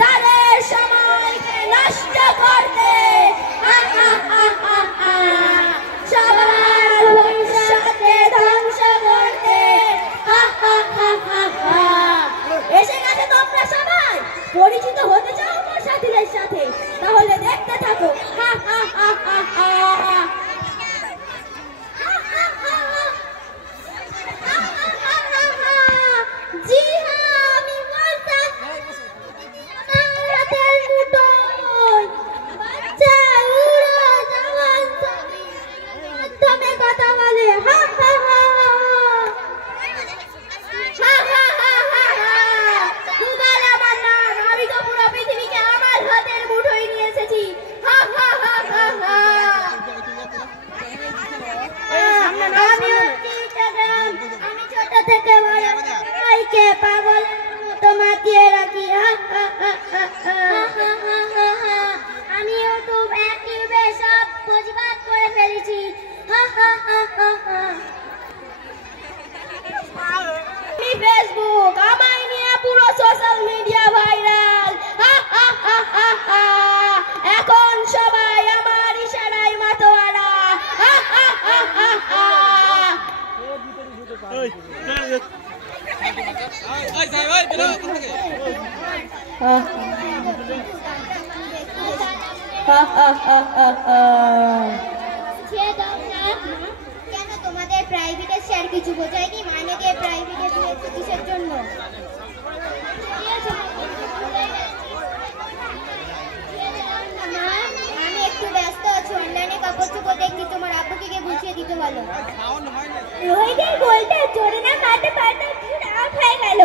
তাদের সময়কে নষ্ট করতে সবার ভবিষ্যৎকে ধ্বংস করতে এসে গেছে তোমরা সবাই পরিচিত হতে চাও আমার সাথীদের সাথে তাহলে দেখতে থাকো জি হ্যাঁ আমি বলতাম আমার হাতের মুঠোয় বাচ্চা উড়োজাহাজ মাধ্যমে কথা বলে গুগল আমার নাম আমি তো পুরো পৃথিবীকে আমার হাতের মুঠোয় নিয়ে এসেছি আমি ছোট থেকে বড় সবাইকে পাগলের মতো মাতিয়ে রাখি আমি ইউটিউবে সব খোঁজবাদ করে ফেলেছি আমি ফেসবুক আমায় নিয়ে পুরো সোশ্যাল মিডিয়া ভাইরাল এখন সবাই আমার ইশারায় মাতোয়ারা কেন তোমাদের প্রাইভেটের স্যার কিছু বোঝায়নি মাইনে দিয়ে প্রাইভেটে দিয়েছে কিসের জন্য আমি একটু ব্যস্ত আছি অনলাইনে কাপড় চোপড় দেখছি তোমার আব্বুকে গিয়ে বুঝিয়ে দিতে ভালো রোহিতের গোলটা জোরে না মারতে পারতে আউট হয়ে গেল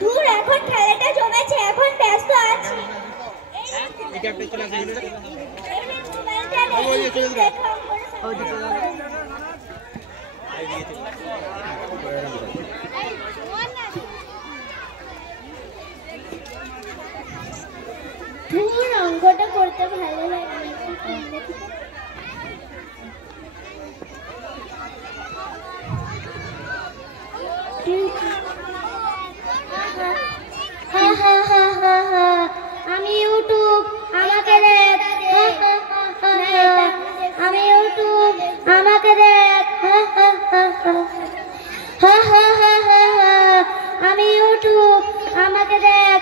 দূর এখন খেলাটা জমেছে এখন ব্যস্ত আছি দূর অঙ্কটা করতে ভালো লাগে আমি ইউটিউব আমাকে দেখ আমি ইউটিউব আমাকে দেখ আমি ইউটিউব আমাকে দেখ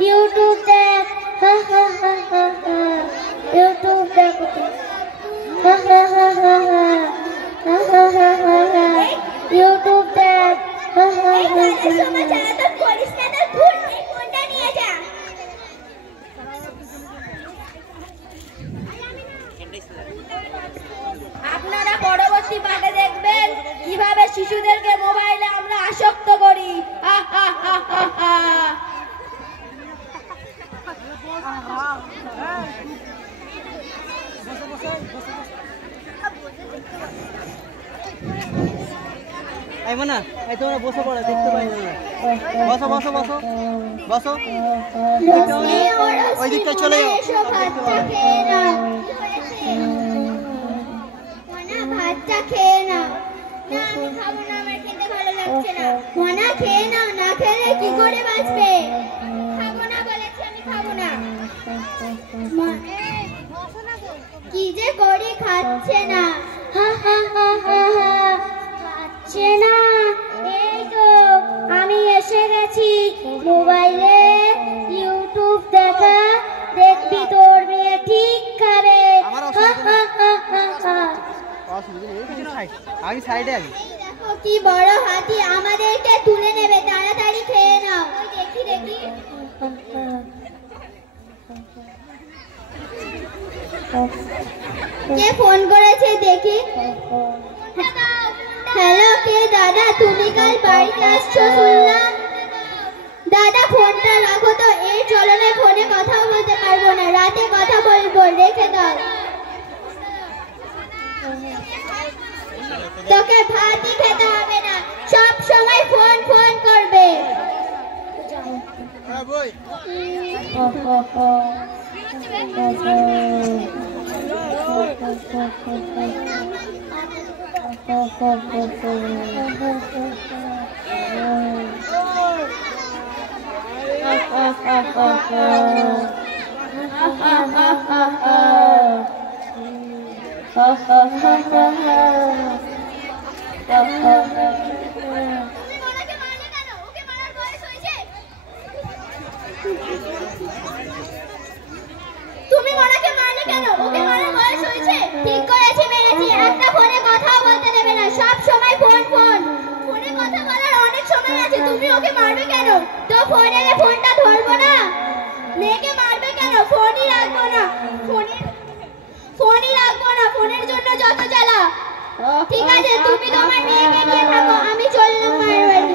ইউটিউব দেখ ইউটিউব দেখ ইউটিউব দেখ আপনারা পরবর্তী পাঠে দেখবেন কিভাবে শিশুদেরকে মোবাইলে আমরা আসক্ত করি না তোমরা বসে পড়ো দেখতে পাই না বসো বসো বসো বসো ওই দিকটা চলে যাও ভাতটা খেয়ে নাও না আমি খাবো না আমার খেতে ভালো লাগছে না মনা খেয়ে নাও না খেলে কি করে বাঁচবে খাবো না বলেছি আমি খাবো না কি যে করি খাচ্ছে না খাচ্ছে না এই তো আমি এসে গেছি মোবাইলে ইউটিউব দেখা দেখবি তোর মেয়ে ঠিক খাবে আমি সাইডে আছি দেখো কি বড় হাতি আমাদেরকে তুলে নেবে তাড়াতাড়ি খেয়ে নাও দেখি দেখি কে ফোন করেছে দেখি হ্যালো কে দাদা তুমি কাল বাড়িতে আসছো শুনলাম দাদা ফোনটা রাখো তো এই চলনে ফোনে কথা বলতে পারবো না রাতে কথা বলবো রেখে দাও তোকে ভাতই খেতে হবে না সব সময় ফোন ফোন করবে তুমি মোনাকে মারলে কেন? ওকে মারার বয়স হয়েছে? ঠিক করেছি, মেরেছি। একটা ফোনে কথাও বলতে দেবে না, সব সময় ফোন ফোন। ফোনে কথা বলার অনেক সময় আছে, তুমি ওকে মারবে কেন? তো ফোন এলে ফোনটা ধরবো না? মেয়েকে মারবে কেন? ফোনই রাখবো না, ফোনই রাখবো না, ফোনের জন্য যত জ্বালা। ঠিক আছে, তুমি তোমার মেয়েকে নিয়ে থাকো, আমি চললাম মায়ের বাড়ি।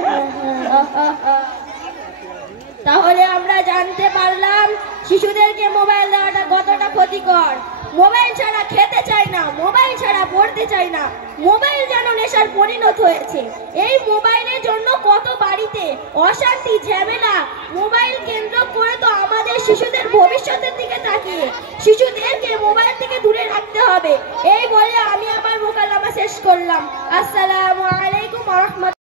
তাহলে আমরা জানতে পারলাম শিশুদেরকে মোবাইল দেওয়াটা কতটা ক্ষতিকর। মোবাইল ছাড়া খেতে চায় না, মোবাইল ছাড়া পড়তে চায় না, মোবাইল যেন নেশার পরিণত হয়েছে। এই মোবাইলের জন্য কত বাড়িতে অশান্তি, ঝামেলা। মোবাইল কেন্দ্র করে তো আমাদের শিশুদের ভবিষ্যতের দিকে তাকিয়ে শিশুদেরকে মোবাইল থেকে দূরে রাখতে হবে। এই বলে আমি আমার মোকালামা শেষ করলাম। আসসালামু আলাইকুম ওয়া রাহমাতুল্লাহ।